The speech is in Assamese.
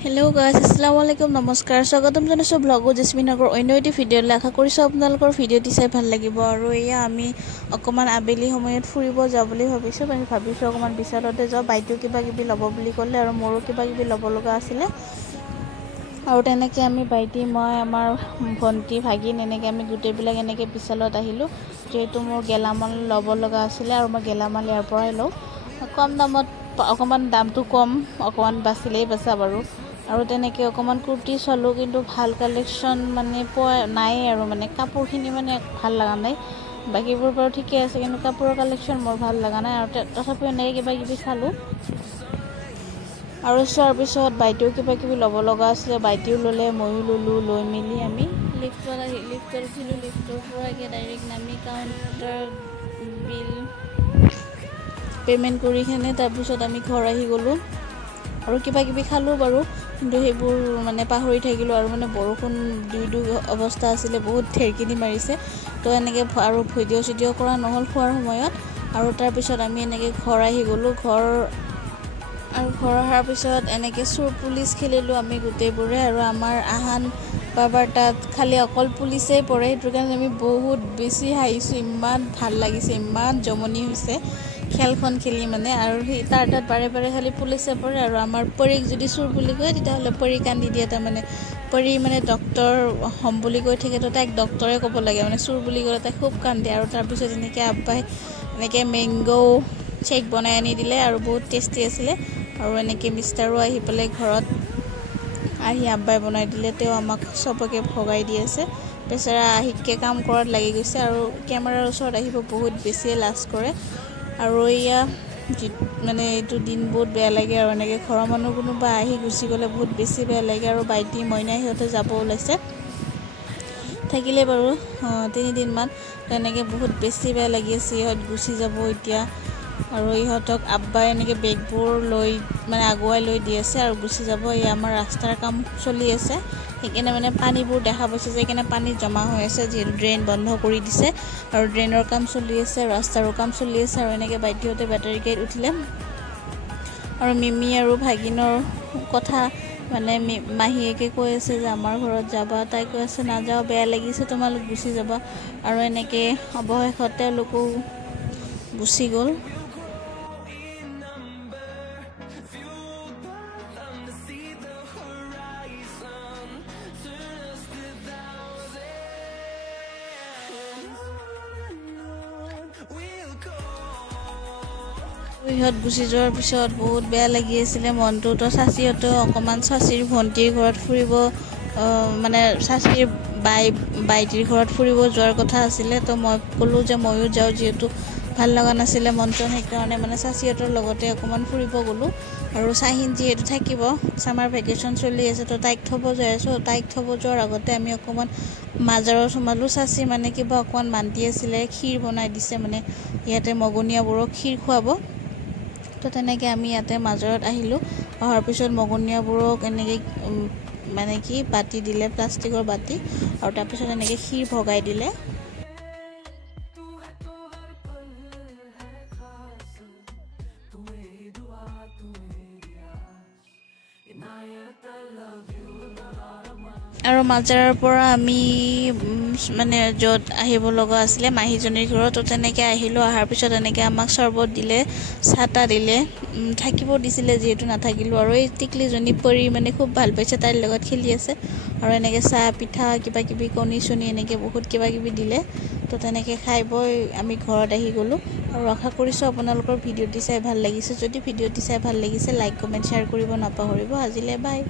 हेलो गाइस अस्सलामु आलैकुम नमस्कार स्वागतम जनाइছো ব্লগ জেসমিনগৰ অন্য এটি ভিডিঅ'লৈ আশা কৰিছো আপোনালোকৰ ভিডিঅ'টি চাই ভাল লাগিব আৰু এয়া আমি অকমান আবেলি সময়ত ফুৰিব যাব বুলি ভাবিছো অকমান বিশালতে যাও বাইটো কিবা কিবি লব বুলি ক'লে আৰু মোৰো কিবা কিবি লব লগা আছিল আৰু তেনেকৈ আমি বাইটি মই আমাৰ ভন্টি ভাগিন এনেকৈ আমি গুটেবিলাক এনেকৈ বিশালত আহিলো যেহেতু মোৰ গেলামাল লব লগা আছিল আৰু মই গেলামাল ইয়াৰ পৰাই লওঁ কম দামত অকমান দামটো কম অকমান বাছিলেই বাছা বাৰু আৰু তেনেকৈ অকমান কুৰ্তি চলো কিন্তু ভাল কালেকচন মানে নাই আৰু মানে কাপোৰখিনি মানে ভাল লাগা নাই বাকিবোৰ বাৰু ঠিকে আছে কিন্তু কাপোৰৰ কালেকচন মোৰ ভাল লাগা নাই আৰু তথাপিও এনেকৈ কিবা কিবি চালো আৰু চোৱাৰ পিছত বাইটিও কিবা কিবি লব লগা আছিল বাইটিও ললে ময়ো ললো লৈ মিলি আমি লিফ্টৰ উঠিলো লিফ্টৰ পৰা ডাইৰেক্ট নামি কাউণ্টাৰ বিল পেমেন্ট কৰি খেনে তাৰ পিছত আমি ঘৰ আহি গলো আৰু কিবা কিবি খালো বাৰু কিন্তু হেবোৰ মানে পাহৰি থাকিলো আৰু মানে বৰষুণ দুই অৱস্থা আছিল বহুত ঠেৰকিনি মাৰিছে তো এনেকৈ আৰু ভিডিঅ কৰা নহল খোৱাৰ সময়ত আৰু তাৰ পিছত আমি এনেকৈ ঘৰ আহি গলো ঘৰ অহাৰ পিছত এনেকৈ চোৰ পুলিচ খেলিলো আমি গুটেইবোৰে আৰু আমাৰ আহান বাবাৰ তাত খালি অকল পুলিচেই পৰে হেতু কাৰণে আমি বহুত বেছি হাঁহিছো ইমান ভাল লাগিছে ইমান জমনি হৈছে খেলখন খেলি মানে আৰু তাৰ তাত বাৰে বাৰে খালি পুলিচে পৰে আৰু আমাৰ পৰীক যদি চুৰ বুলি কয় তেতিয়াহ'লে পৰী কান্দি দিয়ে তাৰ মানে পৰী মানে ডক্টৰ হম বুলি কৈ থাকে তো তাইক ডক্টৰে ক'ব লাগে মানে চুৰ বুলি ক'লে তাই খুব কান্দে আৰু তাৰ পিছত এনেকৈ আব্বাই এনেকৈ মেংগো চেক বনাই আনি দিলে আৰু বহুত টেষ্টি আছিল আৰু এনেকৈ মিষ্টাৰো আহি পেলে ঘৰত আহি আব্বাই বনাই দিলে তেও আমাক সবকে ভগাই দি আছে বেচাৰা আহিকে কাম কৰাত লাগি গৈছে আৰু কেমেৰাৰ ওচৰত আহিব বহুত বেছি লাজ কৰে আৰু ইয়া মানে এইটো দিন বহুত বেয়া লাগে আৰু এনেকৈ ঘৰৰ মানুহ কোনোবা আহি গুচি গ'লে বহুত বেছি বেয়া লাগে আৰু বাইটি মইনা সিহঁতে যাব ওলাইছে থাকিলে বাৰু 3 দিন মান তেনেকৈ বহুত বেছি বেয়া লাগি আছে ইহঁত গুচি যাব এতিয়া আৰু ইহঁতক আব্বাই এনেকৈ বেগবোৰ লৈ মানে আগুৱাই লৈ দি আছে আৰু গুচি যাব এই আমাৰ ৰাস্তাৰ কাম চলি আছে সেইকাৰণে মানে পানীবোৰ দেখা পাইছে যে সেইকাৰণে পানী জমা হৈ আছে যিহেতু ড্ৰেইন বন্ধ কৰি দিছে আৰু ড্ৰেইনৰ কাম চলি আছে ৰাস্তাৰো কাম চলি আছে আৰু এনেকৈ বাইটিহঁতে বেটাৰী গাড়ীত উঠিলে আৰু মিমি আৰু ভাগিনৰ কথা মানে মাহীয়েকে কৈ আছে যে আমাৰ ঘৰত যাবা তাই কৈ আছে নাযাওঁ বেয়া লাগিছে তোমালোক গুচি যাবা আৰু এনেকৈ অৱশেষত তেওঁলোকো গুচি গ'ল ইহঁত গুচি যোৱাৰ পিছত বহুত বেয়া লাগি আছিলে মনটো তো চাচিহঁতেও অকণমান চাচিৰ ভণ্টিৰ ঘৰত ফুৰিব মানে চাচিৰ বাইটিৰ ঘৰত ফুৰিব যোৱাৰ কথা আছিলে তো মই ক'লোঁ যে ময়ো যাওঁ যিহেতু ভাল লগা নাছিলে মনটো সেইকাৰণে মানে চাচিহঁতৰ লগতে অকণমান ফুৰিব গ'লোঁ আৰু চাহিন যিহেতু থাকিব ছামাৰ ভেকেশ্যন চলি আছে তো তাইক থ'ব যাই আছোঁ তাইক থ'ব যোৱাৰ আগতে আমি অকণমান মাজাৰত সোমালোঁ চাচি মানে কিবা অকণমান মান্তি আছিলে ক্ষীৰ বনাই দিছে মানে ইয়াতে মগনীয়াবোৰক ক্ষীৰ খুৱাব তো তেনেকৈ আমি ইয়াতে মাজাৰত আহিলোঁ অহাৰ পিছত মগনীয়াবোৰক এনেকৈ মানে কি বাতি দিলে প্লাষ্টিকৰ বাতি আৰু তাৰপিছত এনেকৈ ক্ষীৰ ভগাই দিলে আৰু মাজাৰৰ পৰা আমি মানে য'ত আহিব লগা আছিলে মাহীজনীৰ ঘৰত তো তেনেকৈ আহিলোঁ অহাৰ পিছত এনেকৈ আমাক চৰ্বত দিলে চাহ দিলে থাকিব দিছিলে যিহেতু নাথাকিলোঁ আৰু এই টিকলিজনী পৰি মানে খুব ভাল পাইছে তাইৰ লগত খেলি আছে আৰু এনেকৈ চাহ পিঠা কিবা কিবি কণী চণী এনেকৈ বহুত কিবা কিবি দিলে তো তেনেকৈ খাই বৈ আমি ঘৰত আহি গ'লোঁ আৰু আশা কৰিছোঁ আপোনালোকৰ ভিডিঅ'টি চাই ভাল লাগিছে যদি ভিডিঅ'টি চাই ভাল লাগিছে লাইক কমেণ্ট শ্বেয়াৰ কৰিব নাপাহৰিব আজিলৈ বাই